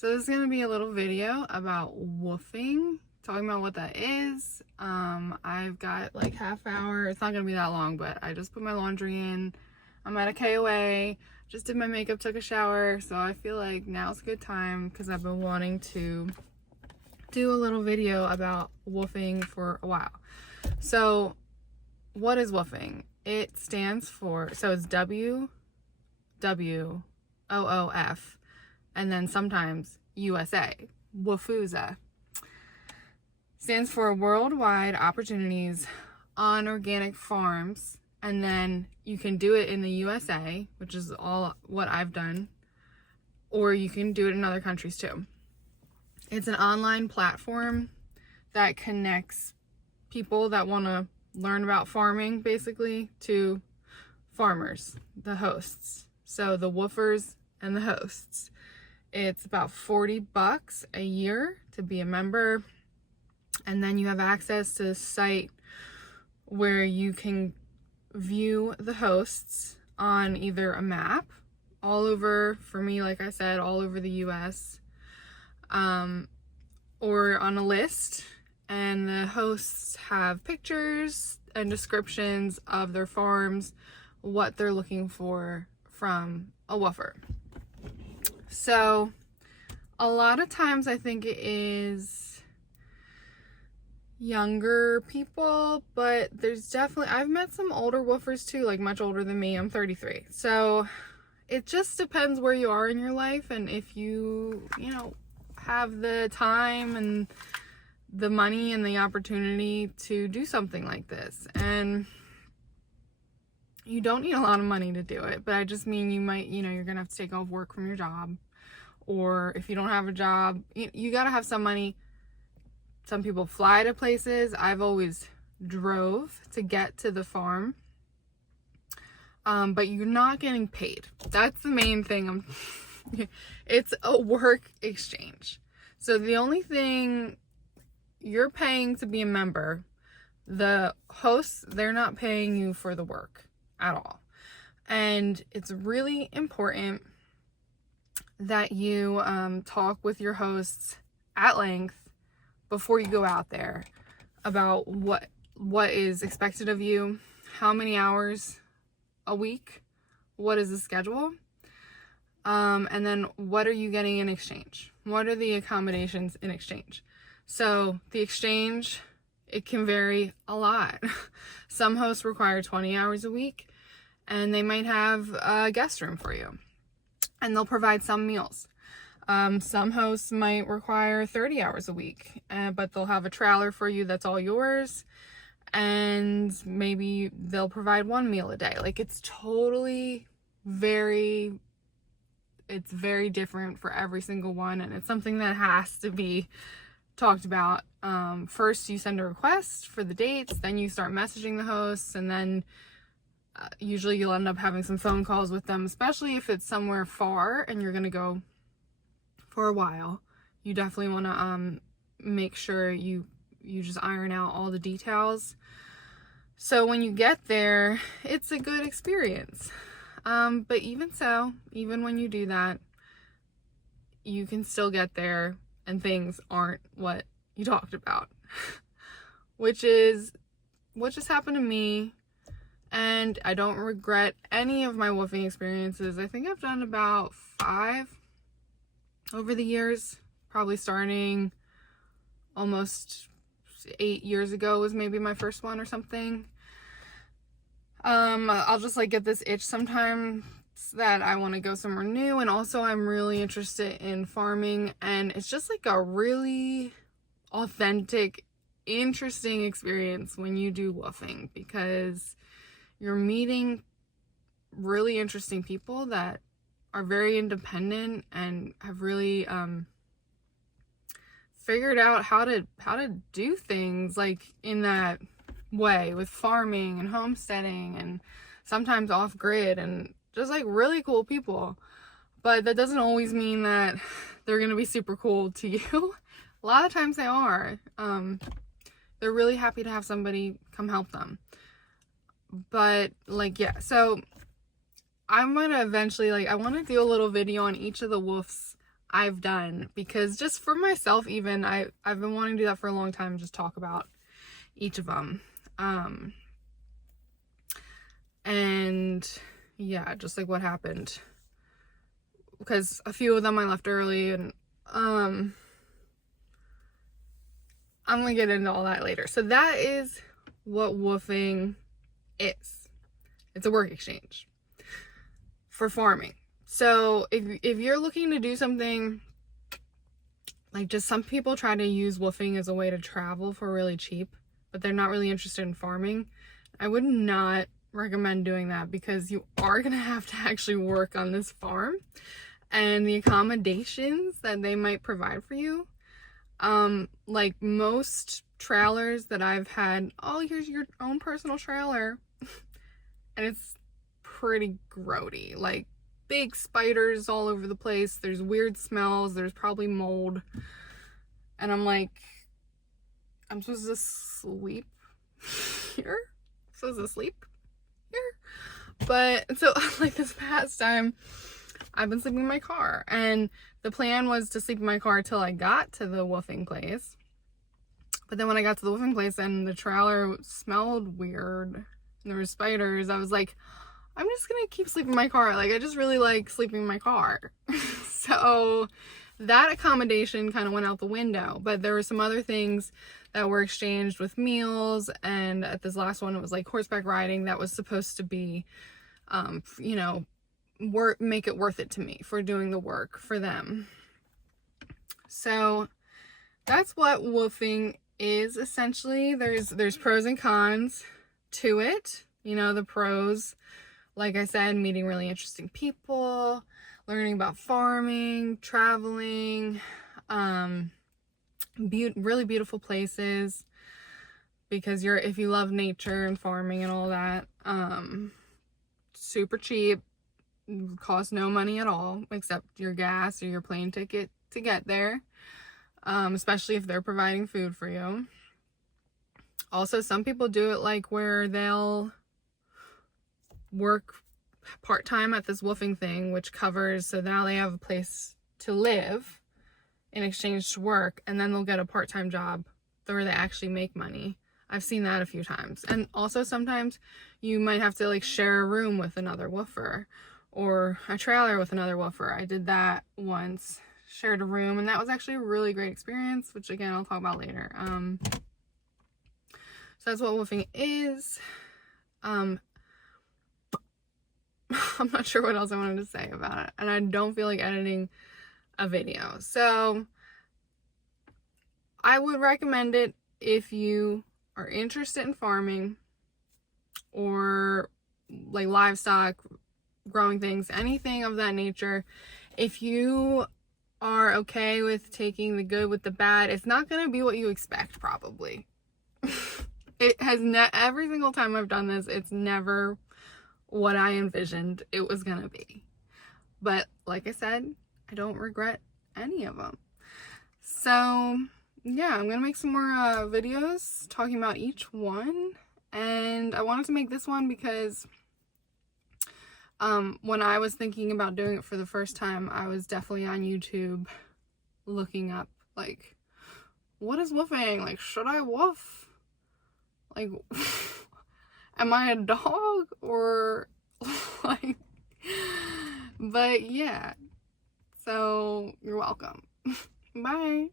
So this is going to be a little video about woofing, talking about what that is. I've got like half hour. It's not going to be that long, but I just put my laundry in. I'm at a KOA, just did my makeup, took a shower. So I feel like now's a good time because I've been wanting to do a little video about woofing for a while. So what is woofing? It stands for, so it's WWOOF, and then sometimes USA. WWOOFING stands for Worldwide Opportunities on Organic Farms, and then you can do it in the USA, which is all what I've done, or you can do it in other countries too. It's an online platform that connects people that want to learn about farming, basically, to farmers, the hosts. So the woofers and the hosts. It's about $40 a year to be a member, and then you have access to the site where you can view the hosts on either a map all over, for me, like I said, all over the US, or on a list, and the hosts have pictures and descriptions of their farms, what they're looking for from a woofer. So a lot of times I think it is younger people, but there's definitely, I've met some older woofers too, like much older than me. I'm 33. So it just depends where you are in your life, and if you have the time and the money and the opportunity to do something like this. And you don't need a lot of money to do it, but I just mean you might, you're gonna have to take off work from your job, or if you don't have a job, you gotta have some money. Some people fly to places. I've always drove to get to the farm, but you're not getting paid. That's the main thing. It's a work exchange. So the only thing you're paying to be a member, the hosts, they're not paying you for the work at all. And it's really important that you talk with your hosts at length before you go out there about what is expected of you, how many hours a week, what is the schedule, and then what are you getting in exchange? What are the accommodations in exchange? So the exchange, it can vary a lot. Some hosts require 20 hours a week, and they might have a guest room for you, and they'll provide some meals. Some hosts might require 30 hours a week, but they'll have a trailer for you that's all yours, and maybe they'll provide one meal a day. Like, it's totally very different for every single one, and it's something that has to be talked about. First you send a request for the dates, then you start messaging the hosts, and then usually you'll end up having some phone calls with them, especially if it's somewhere far and you're gonna go for a while. You definitely want to make sure you just iron out all the details, so when you get there it's a good experience. But even when you do that, you can still get there and things aren't what you talked about, which is what just happened to me. And I don't regret any of my woofing experiences. I think I've done about 5 over the years, probably starting almost 8 years ago was maybe my first one or something. I'll just like get this itch sometimes that I want to go somewhere new, and also I'm really interested in farming, and it's just like a really authentic, interesting experience when you do woofing, because you're meeting really interesting people that are very independent and have really figured out how to do things like in that way, with farming and homesteading and sometimes off grid, and just like really cool people. But that doesn't always mean that they're gonna be super cool to you. A lot of times they are. They're really happy to have somebody come help them. But like, yeah, so I'm gonna eventually, like, I want to do a little video on each of the woofs I've done, because just for myself, even I've been wanting to do that for a long time, just talk about each of them. And yeah, just like what happened, because a few of them I left early, and I'm gonna get into all that later. So that is what woofing is. It's a work exchange for farming. So if you're looking to do something, like, just some people try to use woofing as a way to travel for really cheap, but they're not really interested in farming. I would not recommend doing that, because you are going to have to actually work on this farm, and the accommodations that they might provide for you, like most trailers that I've had, oh, here's your own personal trailer, and it's pretty grody, like big spiders all over the place, there's weird smells, there's probably mold, and I'm like, I'm supposed to sleep here? But so, like, this past time I've been sleeping in my car, and the plan was to sleep in my car till I got to the woofing place. But then when I got to the woofing place and the trailer smelled weird and there were spiders, I was like, I'm just gonna keep sleeping in my car. Like, I just really like sleeping in my car. So that accommodation kind of went out the window, but there were some other things that were exchanged with meals, and at this last one it was like horseback riding that was supposed to be you know, make it worth it to me for doing the work for them. So that's what woofing is essentially. There's pros and cons to it. You know, the pros, like I said, meeting really interesting people, learning about farming, traveling, really beautiful places, because if you love nature and farming and all that, super cheap, costs no money at all except your gas or your plane ticket to get there, especially if they're providing food for you. Also, some people do it like where they'll work part-time at this woofing thing, which covers, so now they have a place to live in exchange to work, and then they'll get a part-time job where they actually make money. I've seen that a few times. And also sometimes you might have to like share a room with another woofer, or a trailer with another woofer. I did that once, shared a room, and that was actually a really great experience, which again I'll talk about later. So that's what woofing is. I'm not sure what else I wanted to say about it, and I don't feel like editing a video. So I would recommend it if you are interested in farming or like livestock, growing things, anything of that nature. If you are okay with taking the good with the bad, it's not going to be what you expect, probably. It has every single time I've done this, it's never what I envisioned it was going to be. But like I said, I don't regret any of them. So yeah, I'm gonna make some more videos talking about each one, and I wanted to make this one because when I was thinking about doing it for the first time, I was definitely on YouTube looking up, like, what is woofing? Like, should I woof? Like, am I a dog? Or like, but yeah, so you're welcome. Bye.